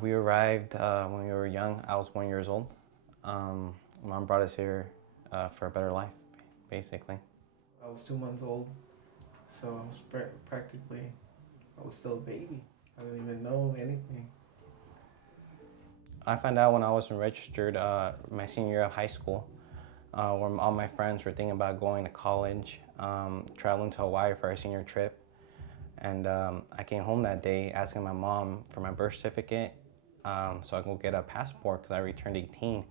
We arrived when we were young. I was 1 year old. Mom brought us here for a better life, basically. I was 2 months old, so I was practically, I was still a baby. I didn't even know anything. I found out when I wasn't registered my senior year of high school, when all my friends were thinking about going to college, traveling to Hawaii for our senior trip. And I came home that day asking my mom for my birth certificate so I can go get a passport because I returned 18.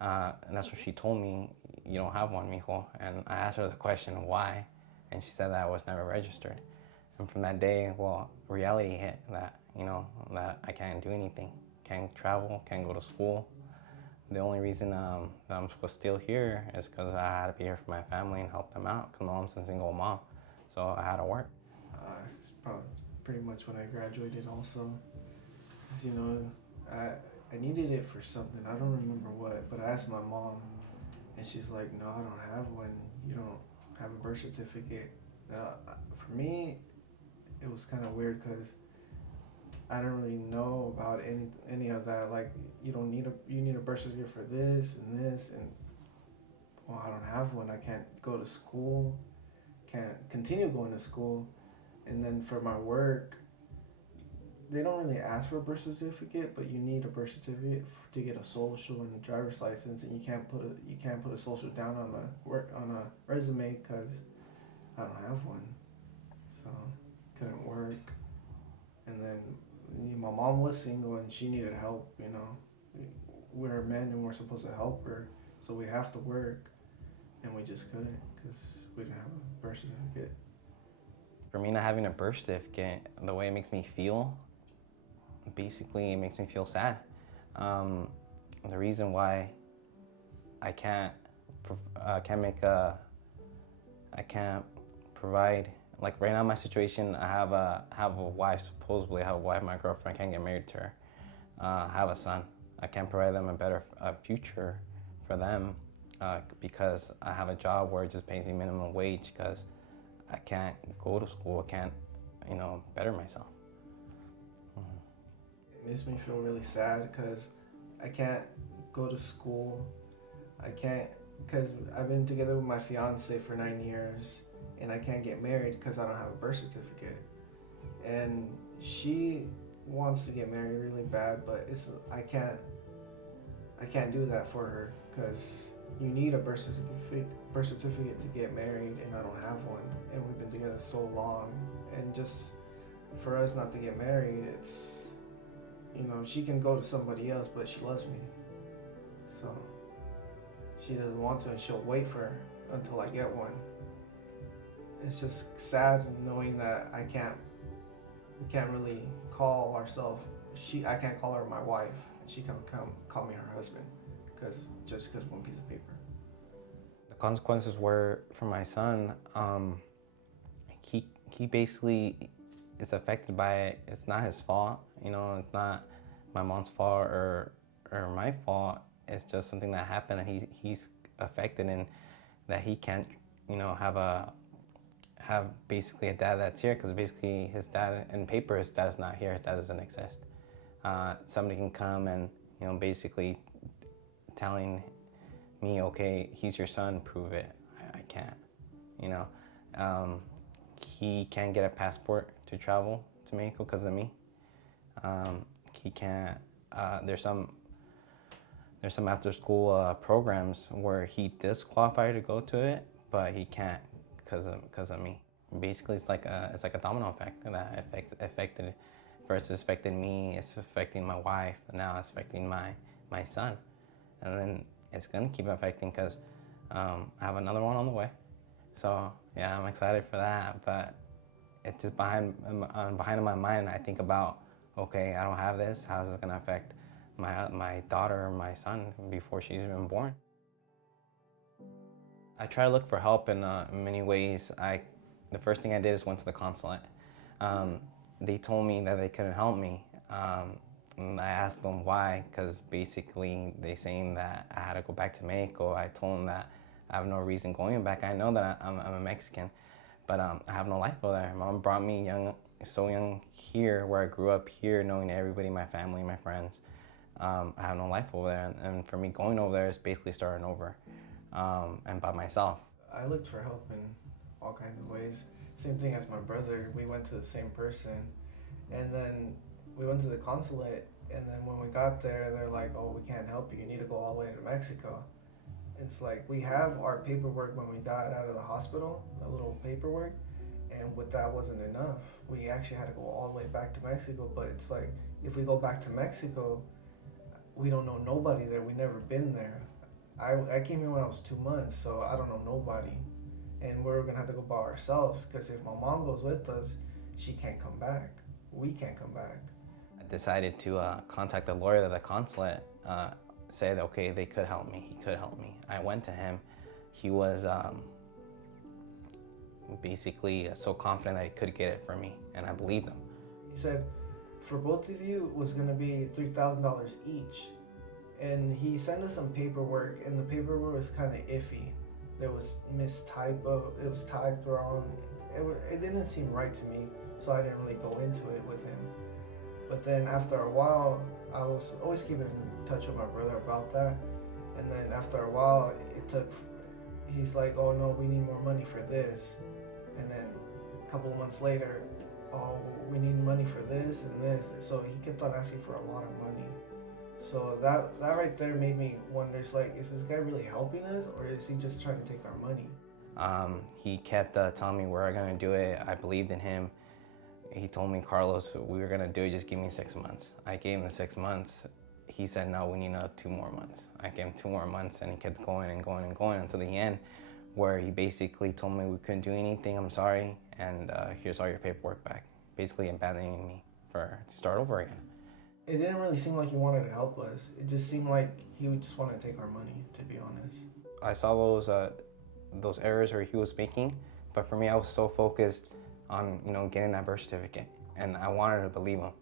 And that's what she told me, you don't have one, mijo. And I asked her the question, why? And she said that I was never registered. And from that day, well, reality hit that, that I can't do anything. Can't travel, can't go to school. The only reason that I'm still here is because I had to be here for my family and help them out because my mom's a single mom. So I had to work. It's probably pretty much when I graduated also. 'Cause, I needed it for something. I don't remember what, but I asked my mom, and she's like, no, I don't have one. You don't have a birth certificate. For me, it was kind of weird because I don't really know about any of that. Like, you need a birth certificate for this, and well, I don't have one. I can't go to school, can't continue going to school, and then for my work, they don't really ask for a birth certificate, but you need a birth certificate to get a social and a driver's license, and you can't put a social down on a resume because I don't have one, so couldn't work. And then my mom was single and she needed help. We're men and we're supposed to help her, so we have to work, and we just couldn't because we didn't have a birth certificate. For me, not having a birth certificate, the way it makes me feel, basically, it makes me feel sad. The reason why I can't provide, like right now, my situation, I have a wife. Supposedly, I have a wife. My girlfriend, can't get married to her. I have a son. I can't provide them a better future for them because I have a job where it just pays me minimum wage because I can't go to school. I can't, better myself. It makes me feel really sad because I can't go to school. I can't, because I've been together with my fiance for 9 years, and I can't get married because I don't have a birth certificate. And she wants to get married really bad, but I can't do that for her because you need a birth certificate to get married, and I don't have one. And we've been together so long, and just for us not to get married, it's, she can go to somebody else, but she loves me, so she doesn't want to, and she'll wait until I get one. It's just sad knowing that we can't really call ourselves. I can't call her my wife. She can come call me her husband, just because one piece of paper. The consequences were for my son. He basically is affected by it. It's not his fault. It's not my mom's fault or my fault. It's just something that happened, and he's affected, and that he can't have basically a dad that's here because basically his dad in paper, his dad's not here. His dad doesn't exist. Somebody can come and basically telling me, okay, he's your son, prove it. I can't. He can't get a passport to travel to Mexico because of me. He can't. There's some after school programs where he does qualify to go to it, but he can't because of me. Basically, it's like a domino effect that affected. First, it's affected me. It's affecting my wife. Now it's affecting my son, and then it's gonna keep affecting because I have another one on the way. So yeah, I'm excited for that. But it's just behind my mind. I think about, okay, I don't have this. How is this gonna affect my daughter or my son before she's even born? I try to look for help in many ways. The first thing I did is went to the consulate. They told me that they couldn't help me. And I asked them why, because basically they saying that I had to go back to Mexico. I told them that I have no reason going back. I know that I'm a Mexican, but I have no life over there. Mom brought me young so young here, where I grew up here, knowing everybody, my family, my friends. I have no life over there, and for me, going over there is basically starting over, and by myself. I looked for help in all kinds of ways. Same thing as my brother. We went to the same person, and then we went to the consulate. And then when we got there, they're like, "Oh, we can't help you. You need to go all the way to Mexico." It's like we have our paperwork when we got out of the hospital, a little paperwork, and with that wasn't enough. We actually had to go all the way back to Mexico. But it's like if we go back to Mexico, we don't know nobody there. We never been there. I came here when I was 2 months, so I don't know nobody, and we're gonna have to go by ourselves. Because if my mom goes with us, she can't come back. We can't come back. I decided to contact a lawyer at the consulate, said, okay, they could help me. He could help me. I went to him. He was basically so confident that he could get it for me, and I believed him. He said, for both of you, it was gonna be $3,000 each. And he sent us some paperwork, and the paperwork was kind of iffy. There was it was typed wrong. It didn't seem right to me, so I didn't really go into it with him. But then after a while, I was always keeping in touch with my brother about that. And then after a while, he's like, "Oh no, we need more money for this." And then a couple of months later, "Oh, we need money for this and this." So he kept on asking for a lot of money. So that right there made me wonder, it's like, is this guy really helping us, or is he just trying to take our money? He kept telling me we're gonna do it. I believed in him. He told me, Carlos, we were gonna do it, just give me 6 months. I gave him the 6 months. He said, no, we need 2 more months. I gave him 2 more months, and he kept going and going and going until the end, where he basically told me we couldn't do anything, I'm sorry, and here's all your paperwork back. Basically abandoning me to start over again. It didn't really seem like he wanted to help us. It just seemed like he would just want to take our money, to be honest. I saw those errors where he was making, but for me, I was so focused on getting that birth certificate, and I wanted to believe him.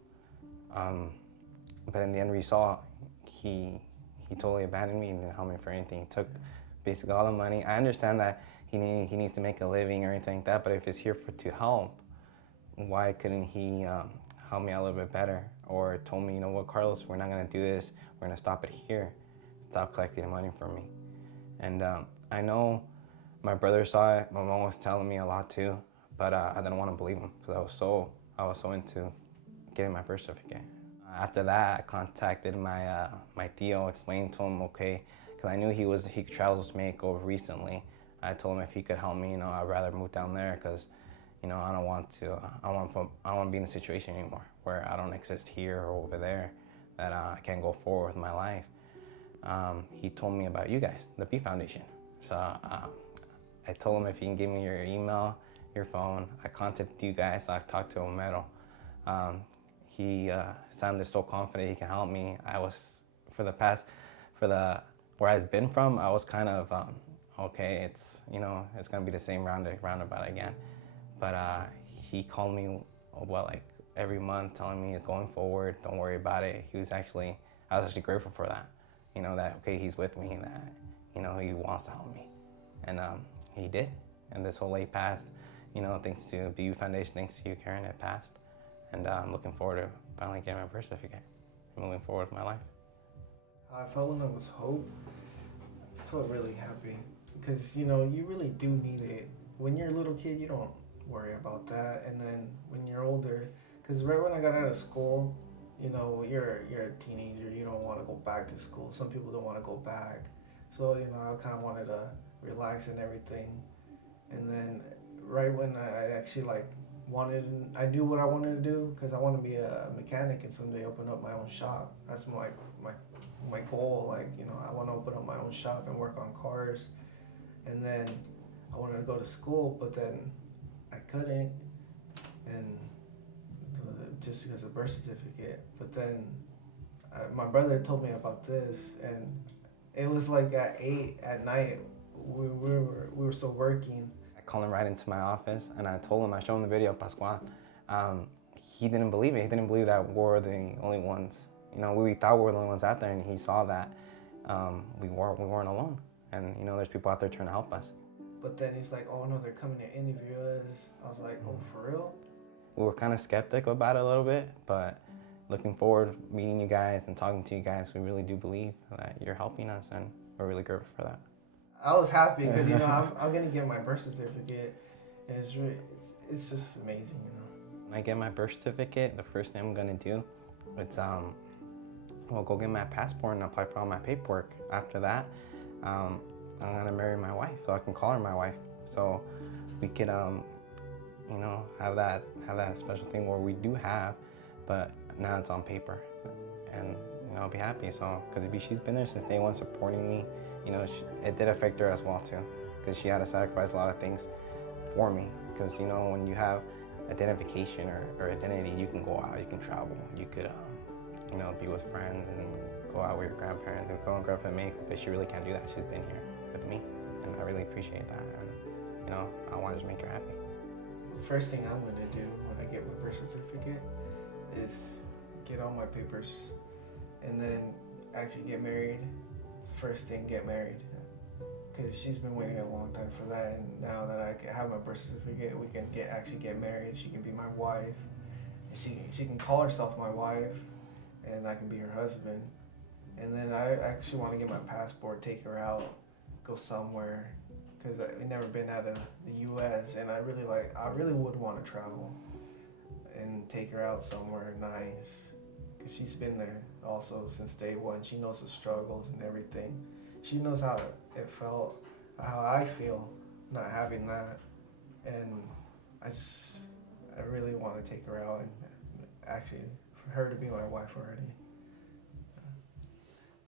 But in the end result, he totally abandoned me and didn't help me for anything. He took basically all the money. I understand that he needs to make a living or anything like that, but if it's here to help, why couldn't he help me out a little bit better? Or told me, you know what, Carlos, we're not gonna do this. We're gonna stop it here. Stop collecting the money from me. And I know my brother saw it. My mom was telling me a lot too, but I didn't want to believe him because I was so into getting my birth certificate. After that, I contacted my tío, explained to him, okay, because I knew he travels with Mexico recently. I told him if he could help me, I'd rather move down there because, I don't want to be in the situation anymore where I don't exist here or over there, that I can't go forward with my life. He told me about you guys, the B Foundation. So I told him if he can give me your email, your phone. I contacted you guys. I talked to Homero. He sounded so confident he can help me. I was, where I've been from, I was kind of, okay, it's gonna be the same roundabout again. But he called me, like every month telling me it's going forward, don't worry about it. I was actually grateful for that. That, okay, he's with me and that, he wants to help me. And he did. And this whole late passed, thanks to the U Foundation, thanks to you, Karen, it passed. And I'm looking forward to finally getting my birth certificate and moving forward with my life. I felt when there was hope, I felt really happy because, you really do need it. When you're a little kid, you don't worry about that. And then when you're older, because right when I got out of school, you're a teenager, you don't want to go back to school. Some people don't want to go back. So, I kind of wanted to relax and everything. And then right when I actually I knew what I wanted to do because I want to be a mechanic and someday open up my own shop. That's my goal. I want to open up my own shop and work on cars. And then I wanted to go to school, but then I couldn't, and just because of birth certificate. But then my brother told me about this, and it was like at 8 at night. We were still working. I called him right into my office, and I showed him the video of Pascual. He didn't believe it. He didn't believe that we're the only ones. We thought we were the only ones out there, and he saw that we weren't alone. And there's people out there trying to help us. But then he's like, "Oh no, they're coming to interview us." I was like, "Oh, for real?" we were kind of skeptical about it a little bit, but looking forward meeting you guys and talking to you guys, we really do believe that you're helping us, and we're really grateful for that. I was happy because I'm gonna get my birth certificate, and it's just amazing, you know. When I get my birth certificate, the first thing I'm gonna do, it's well, go get my passport and apply for all my paperwork. After that, I'm gonna marry my wife, so I can call her my wife. So we could, you know, have that special thing where we do have, but now it's on paper, and you know, I'll be happy. So because she's been there since day one, supporting me. You know, it did affect her as well too, because she had to sacrifice a lot of things for me. Because you know, when you have identification or identity, you can go out, you can travel, you could, you know, be with friends and go out with your grandparents, go and grab her makeup. But she really can't do that. She's been here with me, and I really appreciate that. And you know, I wanted to make her happy. The first thing I'm gonna do when I get my birth certificate is get all my papers, and then actually get married. It's the first thing, get married. Because she's been waiting a long time for that, and now that I have my birth certificate, we can actually get married. She can be my wife. She can call herself my wife, and I can be her husband. And then I actually want to get my passport, take her out, go somewhere, because I've never been out of the U.S. and I really would want to travel and take her out somewhere nice, because she's been there also since day one. She knows the struggles and everything. She knows how it felt, how I feel not having that, and I really want to take her out and actually for her to be my wife already.